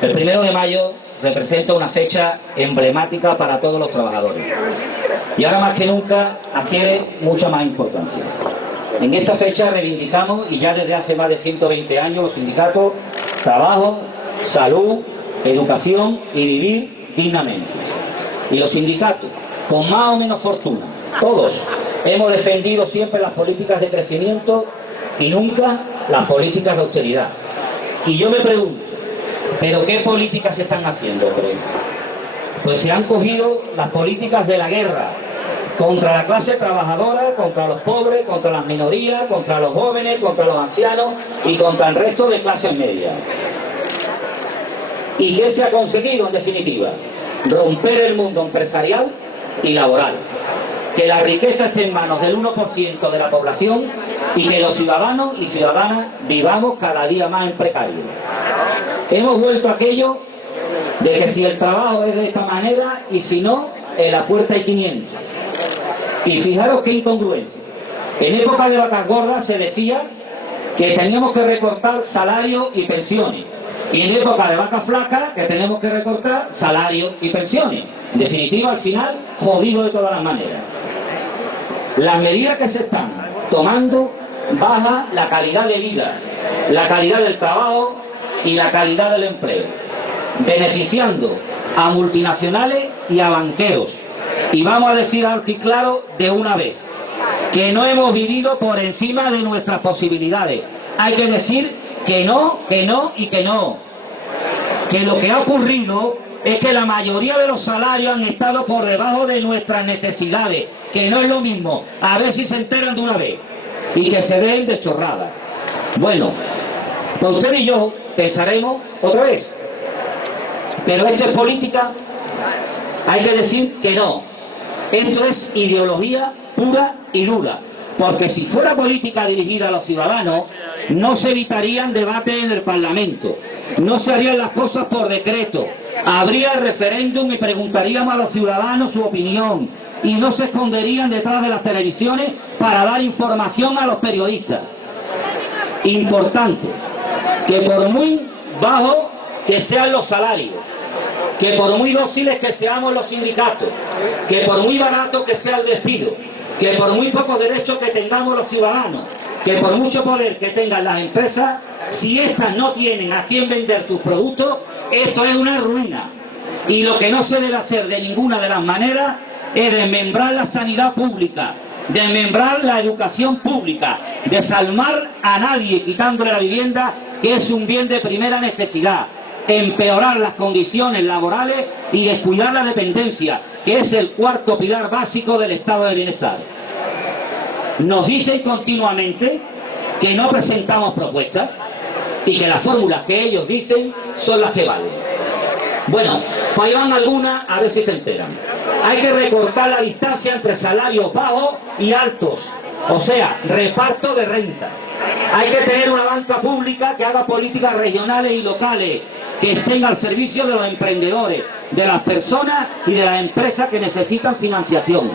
El 1 de mayo representa una fecha emblemática para todos los trabajadores y ahora más que nunca adquiere mucha más importancia. En esta fecha reivindicamos, y ya desde hace más de 120 años, los sindicatos, trabajo, salud, educación y vivir dignamente. Y los sindicatos, con más o menos fortuna, todos hemos defendido siempre las políticas de crecimiento y nunca las políticas de austeridad. Y yo me pregunto, ¿pero qué políticas se están haciendo, creo? Pues se han cogido las políticas de la guerra contra la clase trabajadora, contra los pobres, contra las minorías, contra los jóvenes, contra los ancianos y contra el resto de clases medias. ¿Y qué se ha conseguido en definitiva? Romper el mundo empresarial y laboral. Que la riqueza esté en manos del 1% de la población y que los ciudadanos y ciudadanas vivamos cada día más en precario. Hemos vuelto a aquello de que si el trabajo es de esta manera y si no, en la puerta hay 500. Y fijaros qué incongruencia. En época de vacas gordas se decía que teníamos que recortar salarios y pensiones. Y en época de vacas flacas que tenemos que recortar salarios y pensiones. En definitiva, al final, jodido de todas las maneras. Las medidas que se están tomando baja la calidad de vida, la calidad del trabajo y la calidad del empleo, beneficiando a multinacionales y a banqueros. Y vamos a decir alto y claro de una vez, que no hemos vivido por encima de nuestras posibilidades. Hay que decir que no, que no y que no. Que lo que ha ocurrido es que la mayoría de los salarios han estado por debajo de nuestras necesidades, que no es lo mismo, a ver si se enteran de una vez, y que se den de chorrada. Bueno, pues usted y yo pensaremos otra vez, pero esto es política, hay que decir que no. Esto es ideología pura y dura, porque si fuera política dirigida a los ciudadanos, no se evitarían debates en el Parlamento, no se harían las cosas por decreto, habría referéndum y preguntaríamos a los ciudadanos su opinión, y no se esconderían detrás de las televisiones para dar información a los periodistas. Importante, que por muy bajos que sean los salarios, que por muy dóciles que seamos los sindicatos, que por muy barato que sea el despido, que por muy pocos derechos que tengamos los ciudadanos, que por mucho poder que tengan las empresas, si estas no tienen a quién vender sus productos, esto es una ruina. Y lo que no se debe hacer de ninguna de las maneras es desmembrar la sanidad pública, desmembrar la educación pública, desalmar a nadie quitándole la vivienda, que es un bien de primera necesidad, empeorar las condiciones laborales y descuidar la dependencia, que es el cuarto pilar básico del estado de bienestar. Nos dicen continuamente que no presentamos propuestas y que las fórmulas que ellos dicen son las que valen. Bueno, pues ahí van algunas a ver si se enteran. Hay que recortar la distancia entre salarios bajos y altos, o sea, reparto de renta. Hay que tener una banca pública que haga políticas regionales y locales, que estén al servicio de los emprendedores, de las personas y de las empresas que necesitan financiación.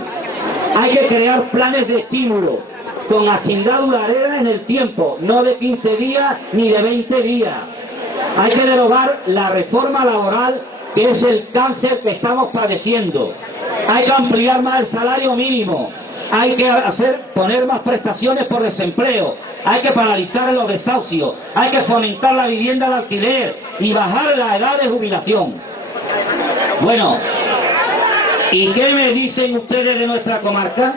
Hay que crear planes de estímulo con actividad duradera en el tiempo, no de 15 días ni de 20 días. Hay que derogar la reforma laboral, que es el cáncer que estamos padeciendo. Hay que ampliar más el salario mínimo. Hay que poner más prestaciones por desempleo. Hay que paralizar los desahucios. Hay que fomentar la vivienda de alquiler y bajar la edad de jubilación. Bueno, ¿y qué me dicen ustedes de nuestra comarca?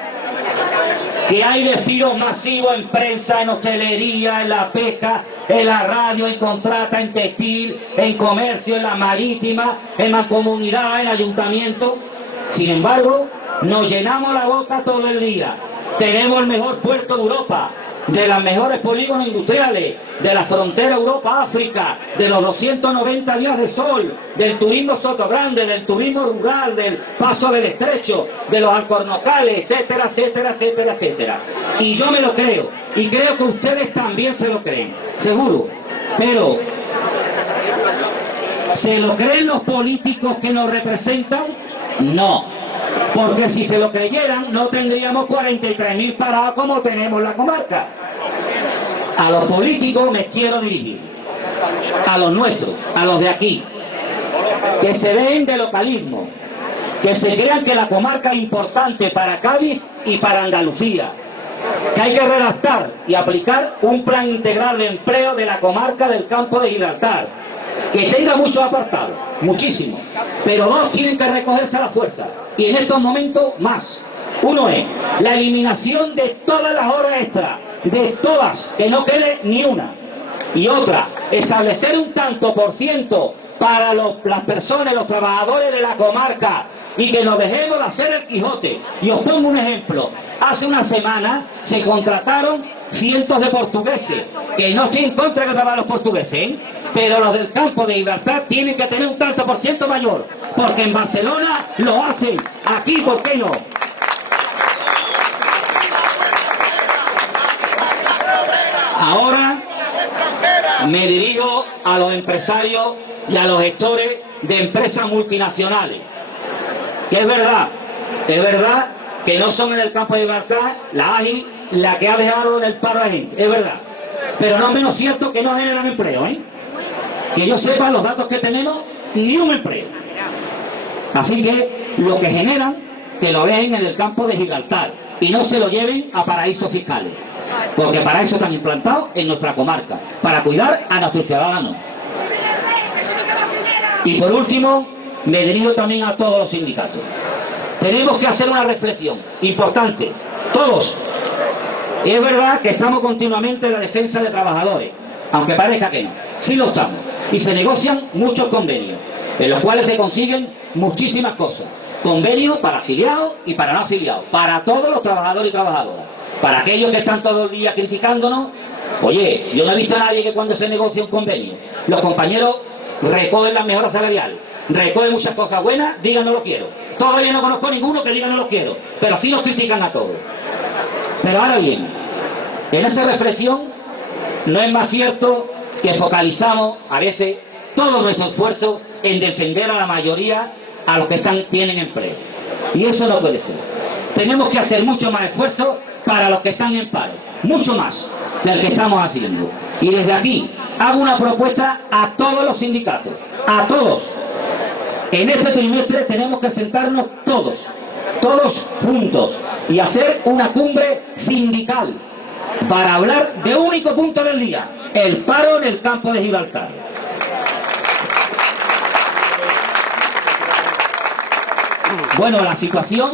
Que hay despidos masivos en prensa, en hostelería, en la pesca, en la radio, en contrata, en textil, en comercio, en la marítima, en la comunidad, en ayuntamiento. Sin embargo, nos llenamos la boca todo el día. Tenemos el mejor puerto de Europa, de las mejores polígonos industriales, de la frontera Europa-África, de los 290 días de sol, del turismo sotogrande, del turismo rural, del paso del estrecho, de los alcornocales, etcétera, etcétera, etcétera, etcétera. Y yo me lo creo, y creo que ustedes también se lo creen, seguro. Pero, ¿se lo creen los políticos que nos representan? No. Porque si se lo creyeran, no tendríamos 43.000 parados como tenemos la comarca. A los políticos me quiero dirigir. a los nuestros, a los de aquí, que se den de localismo, que se crean que la comarca es importante para Cádiz y para Andalucía, que hay que redactar y aplicar un plan integral de empleo de la comarca del Campo de Gibraltar, que tenga muchos apartados, muchísimos, pero dos tienen que recogerse a la fuerza, y en estos momentos más. Uno es la eliminación de todas las horas extras, de todas, que no quede ni una. Y otra, establecer un tanto por ciento para las personas, los trabajadores de la comarca, y que nos dejemos de hacer el Quijote. Y os pongo un ejemplo. Hace una semana se contrataron cientos de portugueses, que no estoy en contra de que trabajen los portugueses, ¿eh? Pero los del Campo de Gibraltar tienen que tener un tanto por ciento mayor, porque en Barcelona lo hacen, aquí ¿por qué no? Ahora me dirijo a los empresarios y a los gestores de empresas multinacionales, que es verdad que no son en el Campo de Gibraltar la AGI la que ha dejado en el paro a la gente, es verdad, pero no es menos cierto que no generan empleo, ¿eh? Que yo sepa los datos que tenemos, ni un empleo. Así que lo que generan, que lo dejen en el Campo de Gibraltar y no se lo lleven a paraísos fiscales, porque para eso están implantados en nuestra comarca, para cuidar a nuestros ciudadanos. Y por último, me dirijo también a todos los sindicatos. Tenemos que hacer una reflexión importante, todos. Es verdad que estamos continuamente en la defensa de trabajadores, aunque parezca que no, sí lo estamos. Y se negocian muchos convenios, en los cuales se consiguen muchísimas cosas. Convenios para afiliados y para no afiliados, para todos los trabajadores y trabajadoras. Para aquellos que están todo el día criticándonos, oye, yo no he visto a nadie que cuando se negocia un convenio, los compañeros recogen las mejoras salariales, recogen muchas cosas buenas, digan no lo quiero. Todavía no conozco ninguno que diga no lo quiero, pero sí nos critican a todos. Pero ahora bien, en esa reflexión no es más cierto que focalizamos a veces todo nuestro esfuerzo en defender a la mayoría, a los que tienen empleo. Y eso no puede ser. Tenemos que hacer mucho más esfuerzo para los que están en paro, mucho más del que estamos haciendo. Y desde aquí hago una propuesta a todos los sindicatos, a todos. En este trimestre tenemos que sentarnos todos juntos y hacer una cumbre sindical para hablar de un único punto del día, el paro en el Campo de Gibraltar. Bueno, la situación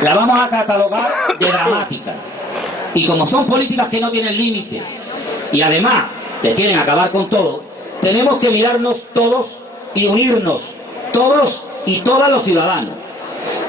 la vamos a catalogar de dramática, y como son políticas que no tienen límite y además que quieren acabar con todo, tenemos que mirarnos todos y unirnos todos y todas los ciudadanos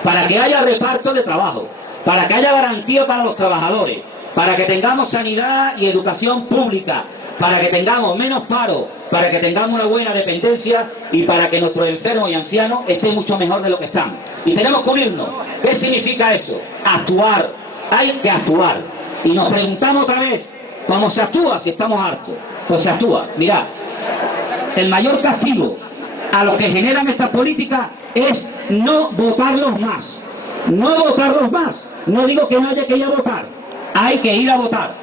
para que haya reparto de trabajo, para que haya garantía para los trabajadores, para que tengamos sanidad y educación pública, para que tengamos menos paro, para que tengamos una buena dependencia y para que nuestros enfermos y ancianos estén mucho mejor de lo que están. Y tenemos que unirnos. ¿Qué significa eso? Actuar. Hay que actuar. Y nos preguntamos otra vez, ¿cómo se actúa si estamos hartos? Pues se actúa. Mirad, el mayor castigo a los que generan esta política es no votarlos más. No votarlos más. No digo que no haya que ir a votar. Hay que ir a votar.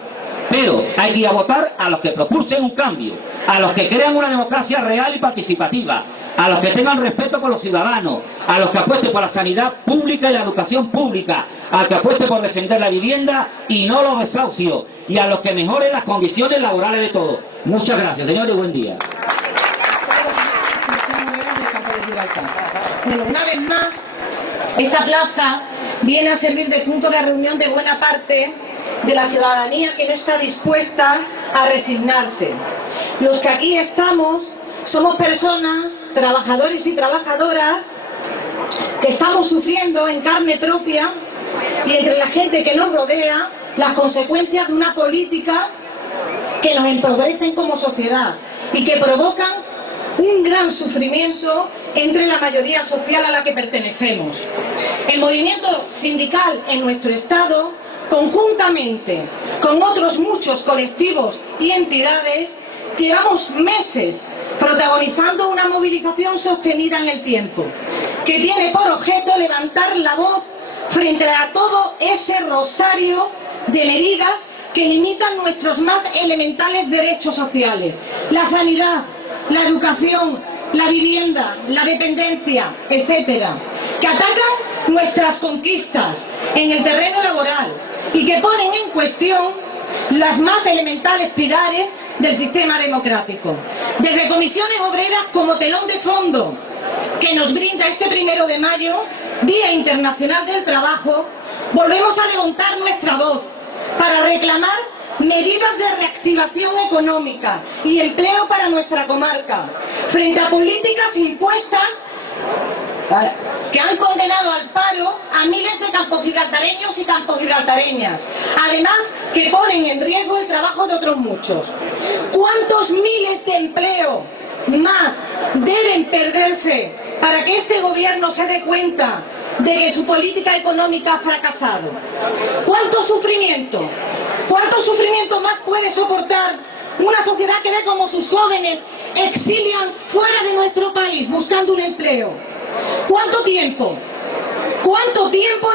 Pero hay que ir a votar a los que propulsen un cambio, a los que crean una democracia real y participativa, a los que tengan respeto por los ciudadanos, a los que apuesten por la sanidad pública y la educación pública, a los que apuesten por defender la vivienda y no los desahucios, y a los que mejoren las condiciones laborales de todos. Muchas gracias, señores, buen día. Bueno, una vez más, esta plaza viene a servir de punto de reunión de buena parte de la ciudadanía que no está dispuesta a resignarse. Los que aquí estamos somos personas, trabajadores y trabajadoras, que estamos sufriendo en carne propia y entre la gente que nos rodea las consecuencias de una política que nos empobrecen como sociedad y que provocan un gran sufrimiento entre la mayoría social a la que pertenecemos. El movimiento sindical en nuestro Estado, conjuntamente con otros muchos colectivos y entidades, llevamos meses protagonizando una movilización sostenida en el tiempo, que tiene por objeto levantar la voz frente a todo ese rosario de medidas que limitan nuestros más elementales derechos sociales: la sanidad, la educación, la vivienda, la dependencia, etcétera, que atacan nuestras conquistas en el terreno laboral y que ponen en cuestión las más elementales pilares del sistema democrático. Desde Comisiones Obreras, como telón de fondo que nos brinda este 1 de mayo, Día Internacional del Trabajo, volvemos a levantar nuestra voz para reclamar medidas de reactivación económica y empleo para nuestra comarca, frente a políticas impuestas que han condenado al paro a miles de campogibraltareños y campogibraltareñas, además que ponen en riesgo el trabajo de otros muchos. ¿Cuántos miles de empleos más deben perderse para que este gobierno se dé cuenta de que su política económica ha fracasado? ¿Cuánto sufrimiento más puede soportar una sociedad que ve como sus jóvenes exilian fuera de nuestro país buscando un empleo? ¿Cuánto tiempo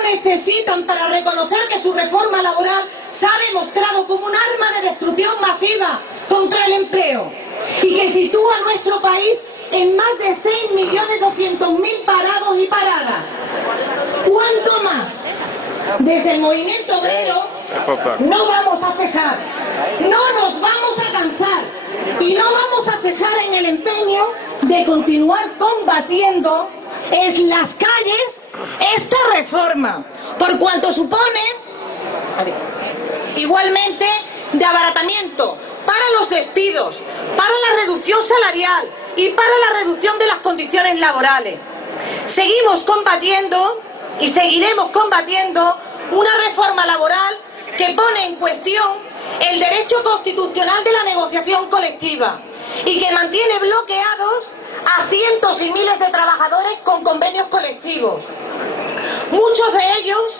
necesitan para reconocer que su reforma laboral se ha demostrado como un arma de destrucción masiva contra el empleo y que sitúa a nuestro país en más de 6.200.000 parados y paradas? ¿Cuánto más? Desde el movimiento obrero no vamos a cejar, no nos vamos a cansar y no vamos a cejar en el empeño de continuar combatiendo en las calles esta reforma, por cuanto supone igualmente de abaratamiento para los despidos, para la reducción salarial y para la reducción de las condiciones laborales. Seguimos combatiendo y seguiremos combatiendo una reforma laboral que pone en cuestión el derecho constitucional de la negociación colectiva y que mantiene bloqueados a cientos y miles de trabajadores con convenios colectivos. Muchos de ellos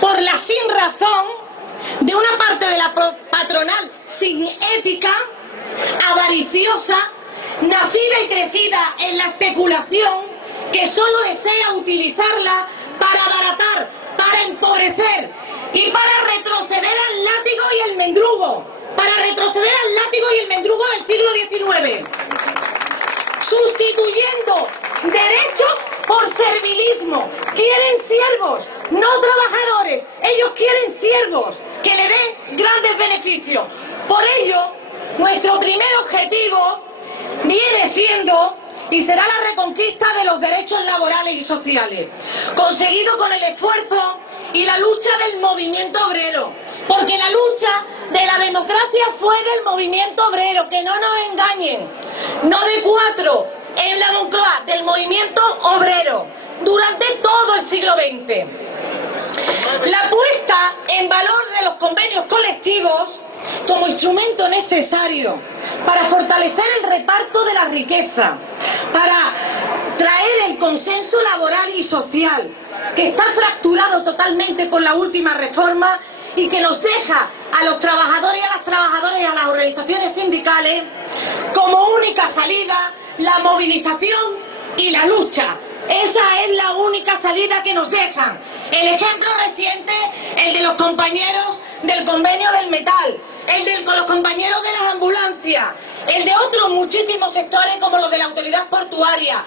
por la sinrazón de una parte de la patronal sin ética, avariciosa, nacida y crecida en la especulación, que solo desea utilizarla para abaratar, para empobrecer y para retroceder al látigo y el mendrugo, del siglo XIX, sustituyendo derechos por servilismo. Quieren siervos, no trabajadores. Ellos quieren siervos que le den grandes beneficios. Por ello, nuestro primer objetivo viene siendo y será la reconquista de los derechos laborales y sociales, conseguido con el esfuerzo y la lucha del movimiento obrero, porque la lucha de la democracia fue del movimiento obrero, que no nos engañen, no de cuatro en la Moncloa, del movimiento obrero, durante todo el siglo XX. La puesta en valor de los convenios colectivos como instrumento necesario para fortalecer el reparto de la riqueza, para traer el consenso laboral y social, que está fracturado totalmente por la última reforma y que nos deja a los trabajadores y a las trabajadoras y a las organizaciones sindicales como única salida la movilización y la lucha. Esa es la única salida que nos dejan. El ejemplo reciente, el de los compañeros del convenio del metal, el de los compañeros de las ambulancias, el de otros muchísimos sectores como los de la autoridad portuaria.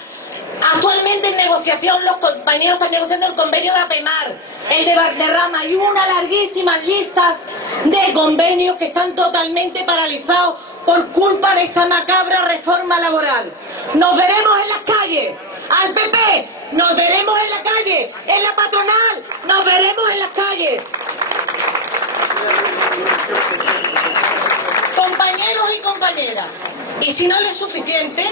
Actualmente en negociación los compañeros están negociando el convenio de APEMAR, el de Valderrama y una larguísimas listas de convenios que están totalmente paralizados por culpa de esta macabra reforma laboral. Nos veremos en las calles. Al PP, nos veremos en la calle, en la patronal, nos veremos en las calles. Compañeros y compañeras, y si no les es suficiente,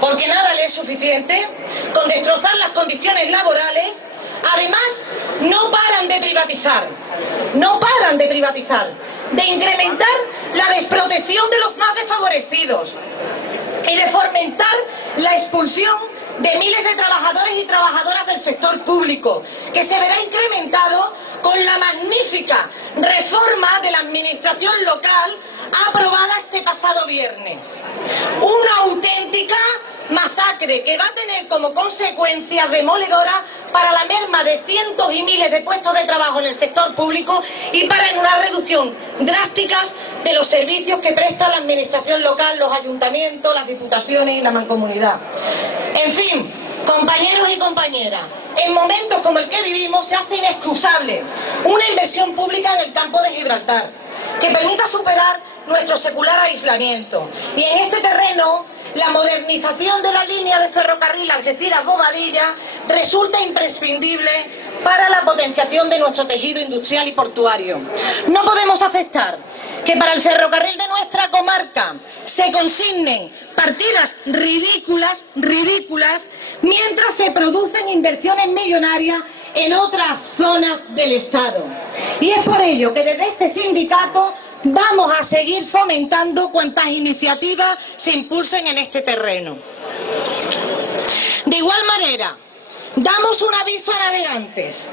porque nada les es suficiente, con destrozar las condiciones laborales, además no paran de privatizar, de incrementar la desprotección de los más desfavorecidos y de fomentar la expulsión de miles de trabajadores y trabajadoras del sector público, que se verá incrementado con la magnífica reforma de la administración local aprobada este pasado viernes. Una auténtica masacre que va a tener como consecuencias demoledoras para la merma de cientos y miles de puestos de trabajo en el sector público y para una reducción drástica de los servicios que presta la administración local, los ayuntamientos, las diputaciones y la mancomunidad. En fin, compañeros y compañeras, en momentos como el que vivimos se hace inexcusable una inversión pública en el campo de Gibraltar que permita superar nuestro secular aislamiento. Y en este terreno, la modernización de la línea de ferrocarril Algeciras-Bobadilla resulta imprescindible para la potenciación de nuestro tejido industrial y portuario. No podemos aceptar que para el ferrocarril de nuestra comarca se consignen partidas ridículas, mientras se producen inversiones millonarias en otras zonas del Estado. Y es por ello que desde este sindicato vamos a seguir fomentando cuantas iniciativas se impulsen en este terreno. De igual manera, damos un aviso a navegantes,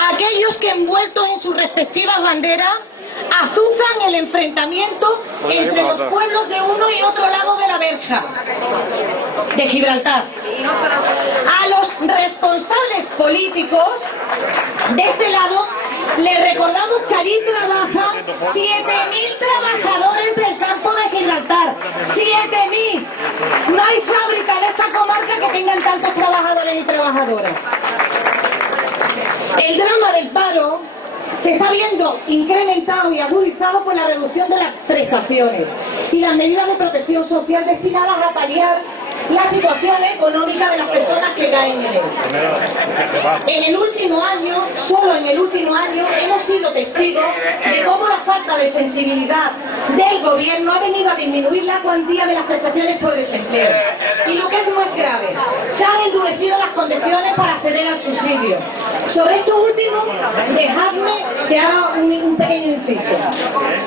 a aquellos que envueltos en sus respectivas banderas azuzan el enfrentamiento entre los pueblos de uno y otro lado de la verja de Gibraltar. A los responsables políticos de este lado les recordamos que allí trabajan 7.000 trabajadores del campo de Gibraltar. 7.000. No hay fábrica en esta comarca que tengan tantos trabajadores y trabajadoras. El drama del paro se está viendo incrementado y agudizado por la reducción de las prestaciones y las medidas de protección social destinadas a paliar la situación económica de las personas que caen en él. En el último año, solo en el último año, hemos sido testigos de cómo la falta de sensibilidad del gobierno ha venido a disminuir la cuantía de las prestaciones por desempleo. Y lo que es más grave, se han endurecido las condiciones para acceder al subsidio. Sobre esto último, dejadme que haga un pequeño inciso.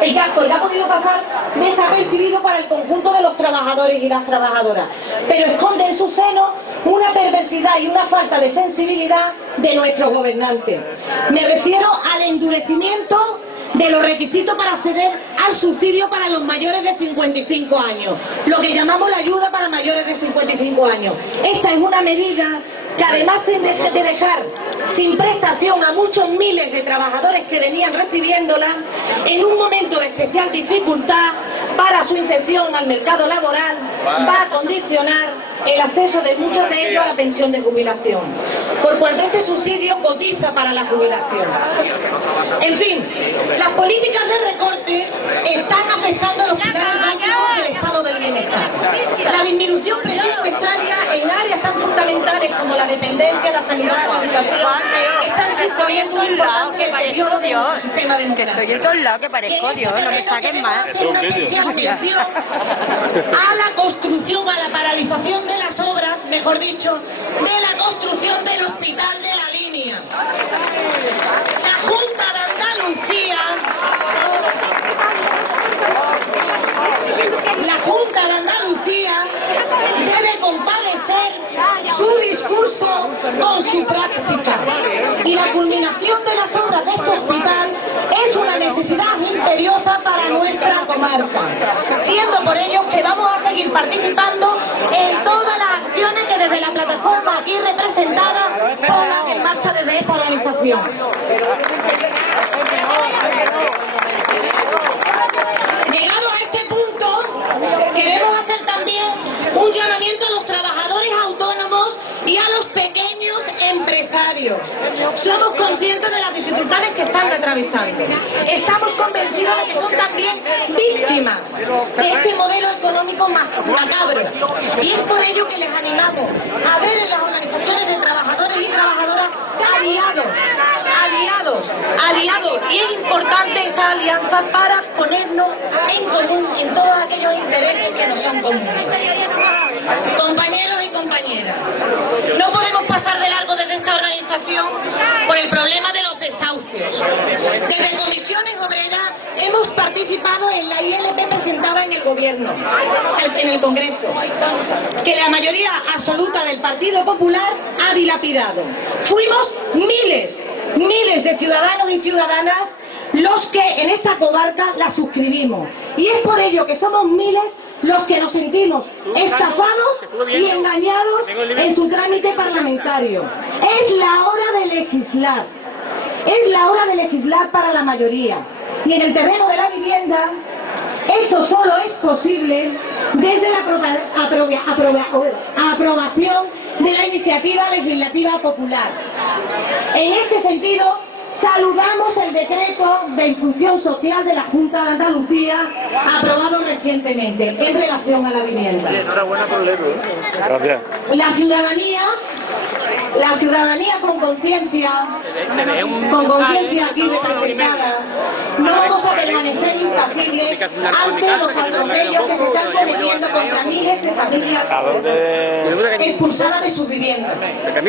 El gasto ha podido pasar desapercibido para el conjunto de los trabajadores y las trabajadoras, pero esconde en su seno una perversidad y una falta de sensibilidad de nuestros gobernantes. Me refiero al endurecimiento de los requisitos para acceder al subsidio para los mayores de 55 años, lo que llamamos la ayuda para mayores de 55 años. Esta es una medida que además de dejar sin prestación a muchos miles de trabajadores que venían recibiéndola, en un momento de especial dificultad para su inserción al mercado laboral, va a condicionar el acceso de muchos de ellos a la pensión de jubilación, por cuanto este subsidio cotiza para la jubilación. En fin, las políticas de recortes están afectando a los pilares básicos del estado del bienestar. La disminución presupuestaria en áreas tan fundamentales como la dependencia, la sanidad, la educación, están suponiendo un importante deterioro de nuestro sistema democrático. Que soy en todos lados, que parezco Dios, no me saquen más. A la construcción, a la paralización de las obras, mejor dicho, de la construcción del hospital de la línea. La Junta de Andalucía debe compadecer su discurso con su práctica. Y la culminación de las obras de este hospital es una necesidad imperiosa para nuestra comarca, siendo por ello que vamos a seguir participando en todas las acciones que desde la plataforma aquí representada pongan en marcha desde esta organización. Llegado a este punto, queremos hacer también un llamamiento a los trabajadores autónomos y a los pequeños empresarios. Somos conscientes de las dificultades que están atravesando. Estamos convencidos de que son también víctimas de este modelo económico más macabro. Y es por ello que les animamos a ver en las organizaciones de trabajadores y trabajadoras aliados. Y es importante esta alianza para ponernos en común en todos aquellos intereses que nos son comunes. Compañeros y compañeras, no podemos pasar de largo desde esta organización por el problema de los desahucios. Desde Comisiones Obreras hemos participado en la ILP presentada en el Gobierno, en el Congreso, que la mayoría absoluta del Partido Popular ha dilapidado. Fuimos miles de ciudadanos y ciudadanas los que en esta comarca la suscribimos. Y es por ello que somos miles los que nos sentimos estafados y engañados en su trámite parlamentario. Es la hora de legislar. Es la hora de legislar para la mayoría. Y en el terreno de la vivienda, esto solo es posible desde la aprobación de la iniciativa legislativa popular. En este sentido, saludamos el decreto de infunción social de la Junta de Andalucía aprobado recientemente en relación a la vivienda. Enhorabuena por leerlo. Gracias. La ciudadanía con conciencia aquí representada, no vamos a permanecer impasibles ante los atropellos que se están cometiendo contra miles de familias expulsadas de sus viviendas, que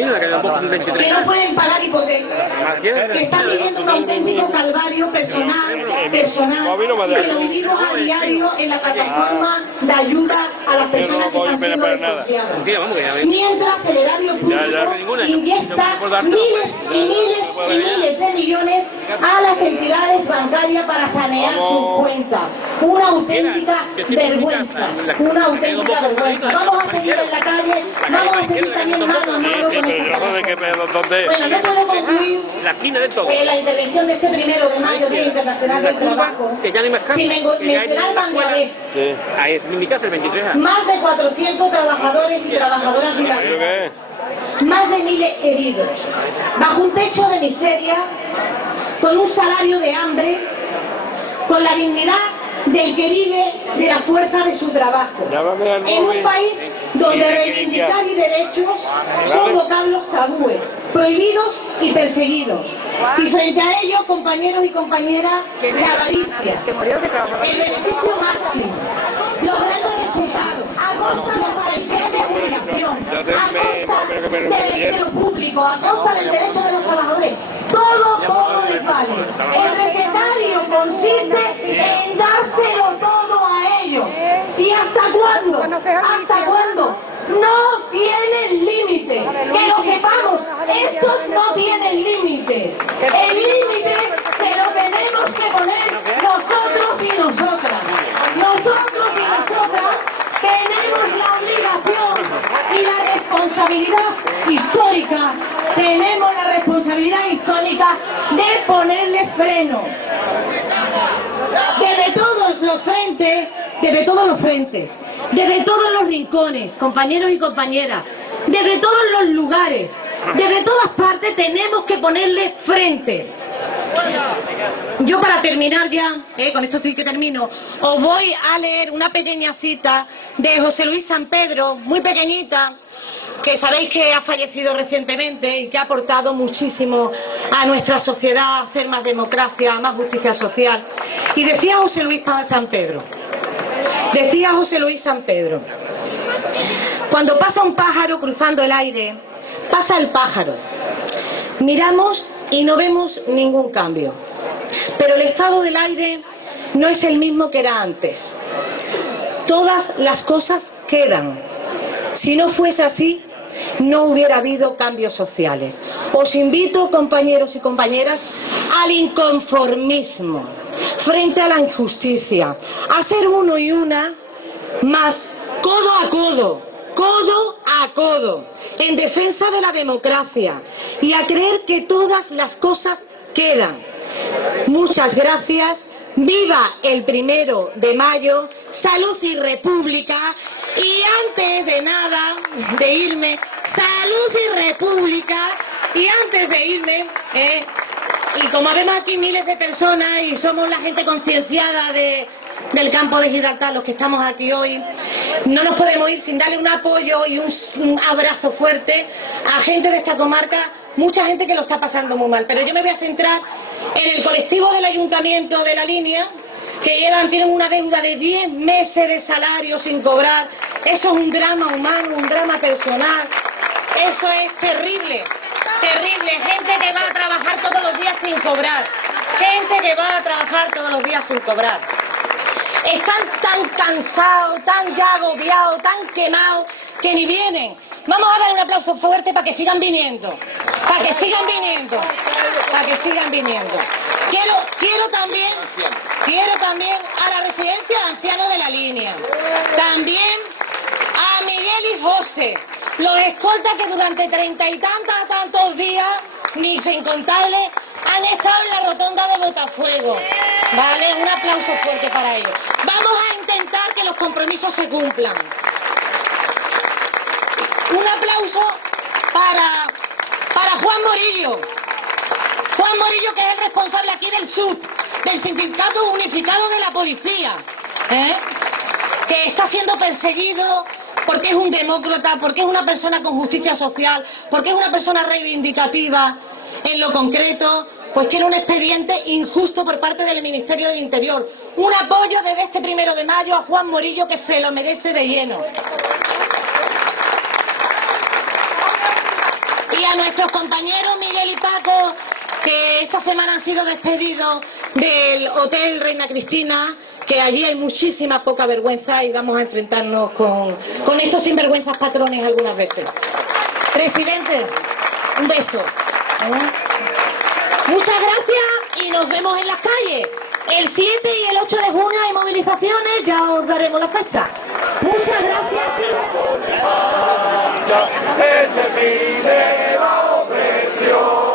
no pueden pagar hipotecas, que están viviendo un auténtico calvario personal, y que lo vivimos a diario en la plataforma de ayuda a las personas que están siendo desahuciadas. Mientras el erario público inyecta miles y miles de millones a las entidades bancarias para sanear sus cuentas. Una auténtica vergüenza, una auténtica vergüenza. Vamos a seguir en la calle, vamos a seguir también mano a mano con esta. Bueno, no puedo concluir la intervención de este 1 de mayo, Día Internacional del Trabajo, sin mencionar Bangladesh. Más de 400 trabajadores y trabajadoras violadas. Más de 1000 heridos, bajo un techo de miseria, con un salario de hambre, con la dignidad del que vive de la fuerza de su trabajo, en un país donde reivindicar y derechos son vocablos tabúes, prohibidos y perseguidos. Y frente a ello, compañeros y compañeras, la avaricia, el beneficio máximo, los grandes resultados, a costa de la pensión de jubilación, a costa de lo público, a costa del derecho de los trabajadores. Todo les vale. El recetario consiste en dárselo todo a ellos. ¿Y hasta cuándo? ¿Hasta cuándo? No tienen límite. Que lo sepamos, estos no tienen límite. El límite se lo tenemos que poner nosotros y nosotras. Nosotros y nosotras tenemos la obligación y la responsabilidad histórica, tenemos la responsabilidad histórica de ponerles freno. Desde todos los frentes, desde todos los rincones, compañeros y compañeras, desde todos los lugares, desde todas partes tenemos que ponerles frente. Yo, para terminar ya, con esto sí que termino, os voy a leer una pequeña cita de José Luis Sampedro, muy pequeñita, que sabéis que ha fallecido recientemente y que ha aportado muchísimo a nuestra sociedad, a hacer más democracia, más justicia social. Y decía José Luis Sampedro, cuando pasa un pájaro cruzando el aire, pasa el pájaro. Miramos y no vemos ningún cambio. Pero el estado del aire no es el mismo que era antes. Todas las cosas quedan. Si no fuese así, no hubiera habido cambios sociales. Os invito, compañeros y compañeras, al inconformismo frente a la injusticia, a ser uno y una más codo a codo, en defensa de la democracia y a creer que todas las cosas quedan. Muchas gracias. Viva el 1 de mayo, salud y república. Y antes de nada, de irme, salud y república. Y antes de irme, y como vemos aquí miles de personas y somos la gente concienciada del campo de Gibraltar, los que estamos aquí hoy, no nos podemos ir sin darle un apoyo y un abrazo fuerte a gente de esta comarca, mucha gente que lo está pasando muy mal. Pero yo me voy a centrar en el colectivo del Ayuntamiento de La Línea, que tienen una deuda de 10 meses de salario sin cobrar. Eso es un drama humano, un drama personal. Eso es terrible, terrible. Gente que va a trabajar todos los días sin cobrar. Gente que va a trabajar todos los días sin cobrar. Están tan cansados, tan ya agobiados, tan quemados, que ni vienen. Vamos a dar un aplauso fuerte para que sigan viniendo. Para que sigan viniendo. Para que sigan viniendo. Quiero también a la residencia de ancianos de la línea. También a Miguel y José, los escoltas que durante 30 y tantos días, ni sin contarles, han estado en la rotonda de Botafuego. ¿Vale? Un aplauso fuerte para ellos. Vamos a intentar que los compromisos se cumplan. Un aplauso para Juan Morillo. Juan Morillo, que es el responsable aquí del SUP, del Sindicato Unificado de la Policía, que está siendo perseguido porque es un demócrata, porque es una persona con justicia social, porque es una persona reivindicativa en lo concreto, pues tiene un expediente injusto por parte del Ministerio del Interior. Un apoyo desde este 1 de mayo a Juan Morillo, que se lo merece de lleno. Y a nuestros compañeros Miguel y Paco, que esta semana han sido despedidos del Hotel Reina Cristina, que allí hay muchísima poca vergüenza y vamos a enfrentarnos con estos sinvergüenzas patrones algunas veces. Presidente, un beso. Muchas gracias y nos vemos en las calles. El 7 y el 8 de junio hay movilizaciones, ya os daremos la fecha. Muchas gracias. Ese pide la opresión.